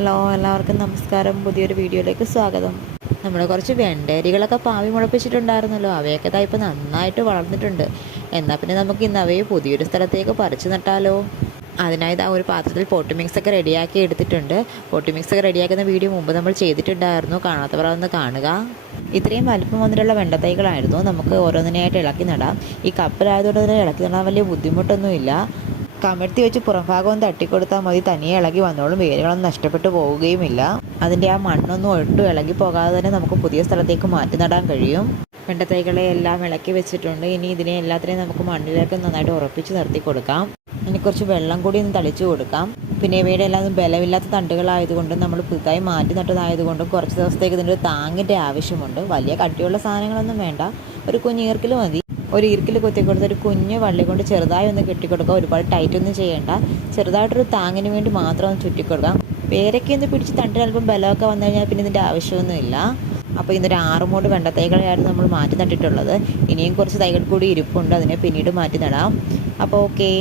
Hello, എല്ലാവർക്കും നമസ്കാരം. പുതിയൊരു വീഡിയോയിലേക്ക് സ്വാഗതം. നമ്മൾ കുറച്ച് വെണ്ടേരികളൊക്കെ പാവി മുളപ്പിച്ചിട്ടുണ്ടായിരുന്നല്ലോ, അവയൊക്കെ ദാ ഇപ്പോൾ നന്നായിട്ട് വളർന്നിട്ടുണ്ട്. എന്നാൽ പിന്നെ നമുക്ക് ഇന്ന് അവയെ പുതിയൊരു സ്ഥലത്തേക്ക് പറിച്ചു നട്ടാലോ. അതിനായി ഇതാ ഒരു പാത്രത്തിൽ പോട്ടി മിക്സൊക്കെ റെഡിയാക്കി എടുത്തിട്ടുണ്ട്. പോട്ടി മിക്സൊക്കെ റെഡിയാക്കുന്ന വീഡിയോ മുമ്പ് നമ്മൾ ചെയ്തിട്ടുണ്ടായിരുന്നു, കാണാത്തവർ അതൊന്ന് കാണുക. ഇത്രയും വലിപ്പം വന്നിട്ടുള്ള വെണ്ടത്തൈകളായിരുന്നു. നമുക്ക് ഓരോന്നിനെയായിട്ട് ഇളക്കി നടാം. ഈ കപ്പിലായതുകൊണ്ട് തന്നെ ഇളക്കി നടാൻ വലിയ ബുദ്ധിമുട്ടൊന്നുമില്ല. കമഴ്ത്തി വെച്ച് പുറംഭാഗം തട്ടിക്കൊടുത്താൽ മതി, തനിയെ ഇളകി വന്നോളും. വേരുകളൊന്നും നഷ്ടപ്പെട്ടു പോവുകയുമില്ല. അതിൻ്റെ ആ മണ്ണൊന്നും ഒട്ടും ഇളകി പോകാതെ തന്നെ നമുക്ക് പുതിയ സ്ഥലത്തേക്ക് മാറ്റി നടാൻ കഴിയും. വെണ്ടത്തൈകളെ എല്ലാം ഇളക്കി വെച്ചിട്ടുണ്ട്. ഇനി ഇതിനെ എല്ലാത്തിനെയും നമുക്ക് മണ്ണിലേക്ക് നന്നായിട്ട് ഉറപ്പിച്ച് നിർത്തി കൊടുക്കാം. ഇനി കുറച്ച് വെള്ളം കൂടി ഒന്ന് തളിച്ചു കൊടുക്കാം. പിന്നെ ഇവയുടെ എല്ലാം ബലമില്ലാത്ത തണ്ടുകളായതുകൊണ്ടും നമ്മൾ പുതുതായി മാറ്റി നട്ടതായതുകൊണ്ടും കുറച്ച് ദിവസത്തേക്ക് ഇതിൻ്റെ ഒരു താങ്ങിൻ്റെ ആവശ്യമുണ്ട്. വലിയ കട്ടിയുള്ള സാധനങ്ങളൊന്നും വേണ്ട, ഒരു കുഞ്ഞീർക്കിൽ മതി. ഒരു ഈർക്കിൽ കുത്തി കൊടുത്ത് ഒരു കുഞ്ഞ് വള്ളി കൊണ്ട് ചെറുതായി ഒന്ന് കെട്ടിക്കൊടുക്കുക. ഒരുപാട് ടൈറ്റൊന്നും ചെയ്യേണ്ട, ചെറുതായിട്ടൊരു താങ്ങിന് വേണ്ടി മാത്രം ഒന്ന് ചുറ്റിക്കൊടുക്കാം. വേരൊക്കെ ഒന്ന് പിടിച്ച് തണ്ടിന് അല്പം ബലമൊക്കെ വന്നു കഴിഞ്ഞാൽ പിന്നെ ഇതിൻ്റെ ആവശ്യമൊന്നുമില്ല. അപ്പോൾ ഇന്നൊരു 6 മൂട് വെണ്ടത്തൈകളെയായിരുന്നു നമ്മൾ മാറ്റി നട്ടിട്ടുള്ളത്. ഇനിയും കുറച്ച് തൈകൾ കൂടി ഇരിപ്പുണ്ട്, അതിനെ പിന്നീട് മാറ്റി നടാം. അപ്പോൾ ഓക്കേ.